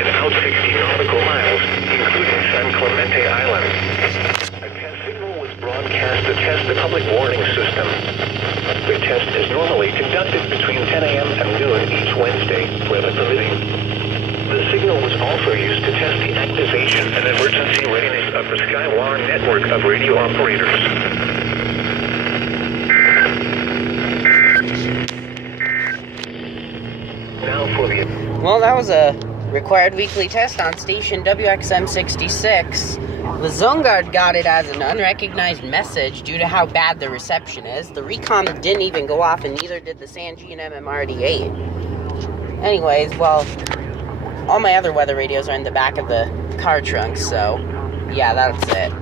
and out 60 nautical miles, including San Clemente Island. A test signal was broadcast to test the public warning system. The test is normally conducted between 10 a.m. and noon each Wednesday, weather permitting. The signal was also used to test the activation and emergency readiness of the Skywar network of radio operators. Well, that was a required weekly test on station WXM66. The Zone Guard got it as an unrecognized message due to how bad the reception is. The recon didn't even go off, and neither did the Sanji and MMRD8. Anyways, well, all my other weather radios are in the back of the car trunk, so yeah, that's it.